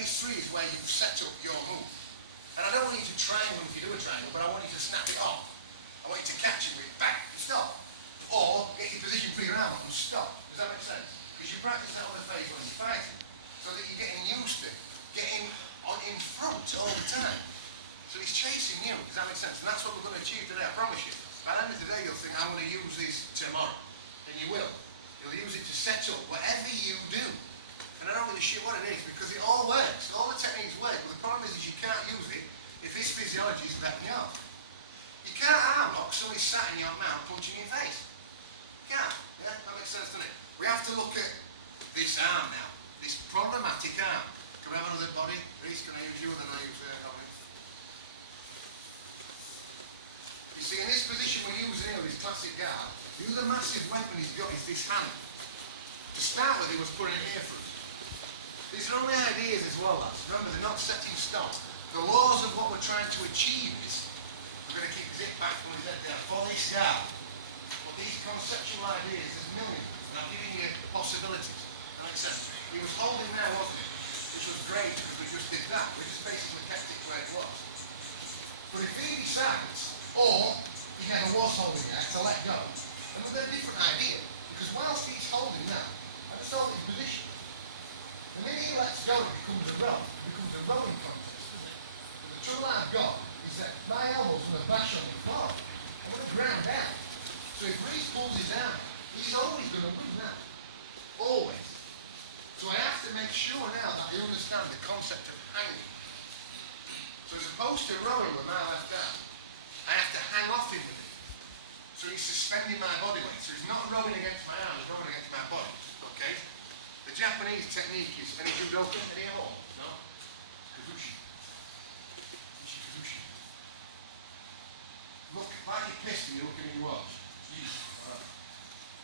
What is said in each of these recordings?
phase 3 is where you set up your move. And I don't want you to triangle if you do a triangle, but I want you to snap it off. I want you to catch it with bang, and stop. Or get your position for your arm up and stop. Does that make sense? Because you practice that on the phase when you're fighting. So that you're getting used to getting on in front all the time. So he's chasing you. Does that make sense? And that's what we're going to achieve today, I promise you. By the end of the day, you'll think, I'm going to use this tomorrow. And you will. You'll use it to set up whatever you do. And I don't really shit what it is, because it all works. All the techniques work. But the problem is you can't use it if his physiology is letting you off. You can't arm lock somebody sat in your mouth punching your face. You can't. Yeah? That makes sense, doesn't it? We have to look at this arm now. This problematic arm. Can we have another body? Reese, can I use you and then I use Robin? You see, in this position we're using here, this classic guard, the other massive weapon he's got is this hand. To start with, he was putting it here for us. These are only ideas as well, lads. Remember, they're not set in stone. The laws of what we're trying to achieve is we're going to keep his hip back from his head down for this guard. But these conceptual ideas, there's millions. And I'm giving you the possibilities. That makes sense. He was holding there, wasn't he? Which was great because we just did that. We just basically kept it where it was. But if he decides, or he never was holding there, to let go, and we've got a different idea. Because whilst he's holding now, I just hold his position. The minute he lets go, it becomes a row. It becomes a rowing contest, doesn't it? And the trouble I've got is that my elbow's going to bash on the floor. I'm going to ground down. So if Reese pulls his arm, he's always going to win that. Always. So I have to make sure now that I understand the concept of hanging. So as opposed to rowing with my left arm, I have to hang off him with it. So he's suspending my body weight. So he's not rowing against my arm, he's rowing against my body. Okay? The Japanese technique is, any judoka? Any at all? No? Kazushi. Kazushi. Look, like you're pissed and you're looking at your watch. Jesus. Right.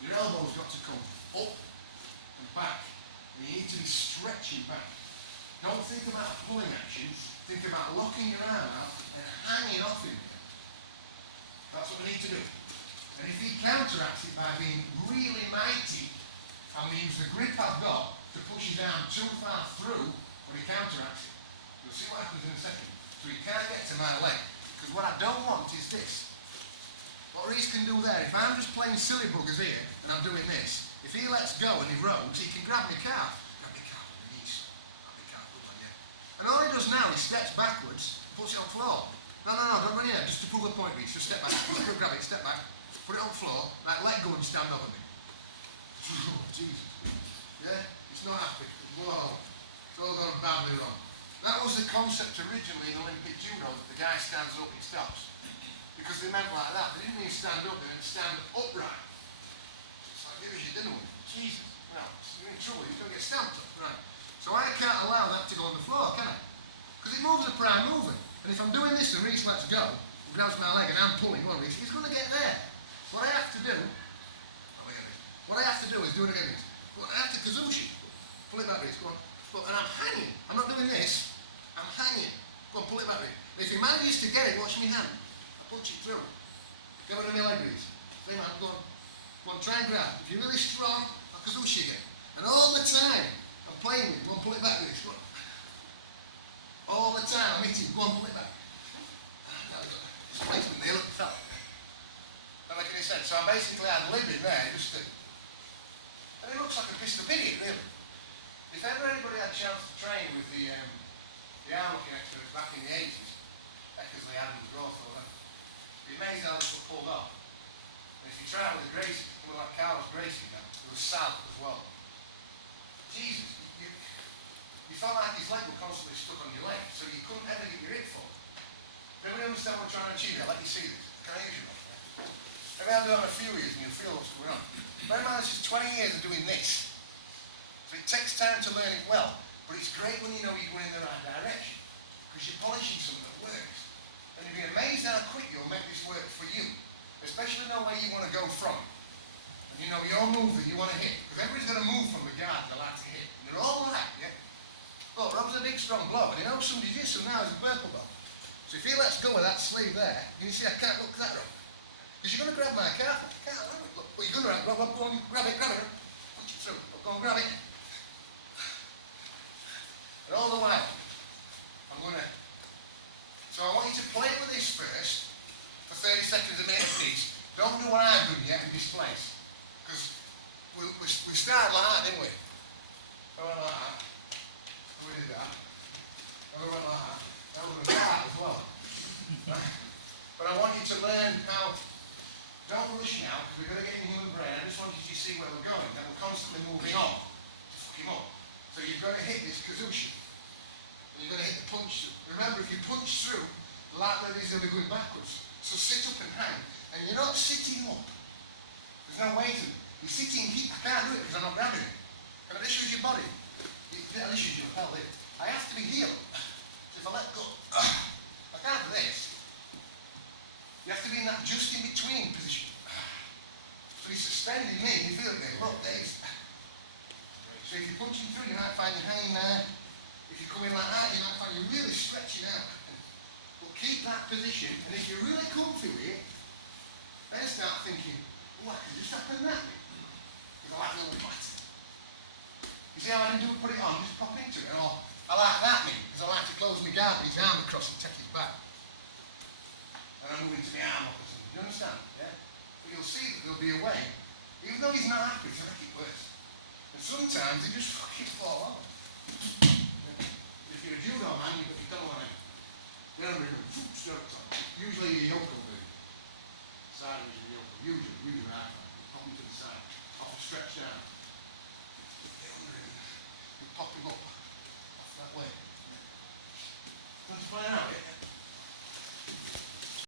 Your elbow's got to come up and back. And you need to be stretching back. Don't think about pulling action. Think about locking your arm out and hanging off him. That's what we need to do. And if he counteracts it by being really mighty, I'm going to use the grip I've got to push his arm too far through when he counteracts it. You'll see what happens in a second. So he can't get to my leg. Because what I don't want is this. What Reese can do there, if I'm just playing silly buggers here, and I'm doing this, if he lets go and he rows, he can grab my calf. Grab my calf on the knees. Grab my calf, good one, yeah. And all he does now is steps backwards, puts it on the floor. No, don't run here, just to prove a point, Reese. Just step back. Grab it, step back. Put it on the floor, like let go and stand over me. Jesus. Yeah? It's not happening. Whoa. It's all gone badly wrong. That was the concept originally in Olympic judo, that the guy stands up, he stops. Because they meant like that. They didn't mean stand up, they meant stand upright. It's like, give us your dinner with Jesus. No, you're in trouble, you're going to get stamped up. Right. So I can't allow that to go on the floor, can I? Because it moves the prime movement. And if I'm doing this and Reese lets go, and grabs my leg and I'm pulling, well, Reese, he's going to get there. What I have to do, is do it again. Well, I have to kazushi. Pull it back, Reese, go on. Look, and I'm hanging. I'm not doing this. I'm hanging. Go on, pull it back, Reese. And if your mind is to get it, watch me hand. I punch it through. Go on my leg, Reese. See, man, go on. Go on, try and grab. If you're really strong, I'll kazushi again. And all the time, I'm playing with it. Go on, pull it back, Reese. Go on. All the time, I'm hitting. Go on, pull it back. This placement there, look, fell. That make any sense? So I basically had living there, just to... And it looks like a pistol idiot, really. If ever anybody had a chance to train with the arm looking experts back in the 80s, Eckersley, Adams, Rawthorne, it'd be amazing how this was pulled off. And if you try it with the Gracie, someone like Carlos Gracie now, it was Sal as well. Jesus, you felt like his leg was constantly stuck on your leg, so you couldn't ever get your hip forward. Everybody understand what I'm trying to achieve here? Let me see this. Can I use you? Maybe I'll do it in a few years and you'll feel what's going on. Bear in mind, this is 20 years of doing this. So it takes time to learn it well. But it's great when you know you're going in the right direction. Because you're polishing something that works. And you'll be amazed how quick you'll make this work for you. Especially know where you want to go from. And you know your move that you want to hit. Because everybody's going to move from the guard they like to hit. And they're all right, yeah? Well, Rob's a big strong bloke. And he knows some jiu-jitsu now is a purple belt. So if he lets go of that sleeve there, you see I can't look that wrong. Because you're going to grab my calf. I can't, look. Well, you're going to grab it. Go on, grab it. Punch it through. Go on, grab it. And all all the while, I'm going to... So I want you to play with this first, for 30 seconds a minute apiece. Don't do what I've done yet in this place. Because we started like that, didn't we? I went like that. We did that. And we went like that. And we went like that as well. Right? But I want you to learn how... Don't rush now, because we're going to get in the human brain. I just want you to see where we're going, that we're constantly moving on to fuck him up. So you've got to hit this kazushin. And you've got to hit the punch through. Remember, if you punch through, the light lady's going to be going backwards. So sit up and hang. And you're not sitting up. There's no weighting. You're sitting here. I can't do it because I'm not grabbing it. Can I just use your body? This is your pelvic. I have to be here. So if I let go, I can't do this. You have to be in that just in between position. So he's suspending me. You feel it there. Look, there's. So if you're punching through, you might find you're hanging there. If you come in like that, you might find you're really stretching out. But keep that position, and if you're really comfy with it, then start thinking, oh, I can just happen that way. Because I like the little fight. You see how I didn't put it on, just pop into it. Or I like that me, because I like to close my guard with his arm across and take his back. And I'm moving to my arm up or something. Do you understand? Yeah? But you'll see that there'll be a way, even though he's not happy, to make it worse. And sometimes he just fucking fall over. If you're a judo man, you don't want to. Usually your yoke will be. Side of your yoke. Usually right. Pop him to the side. Off a stretch down. Get under him. You pop him up. Off that way. Want to play out, yeah?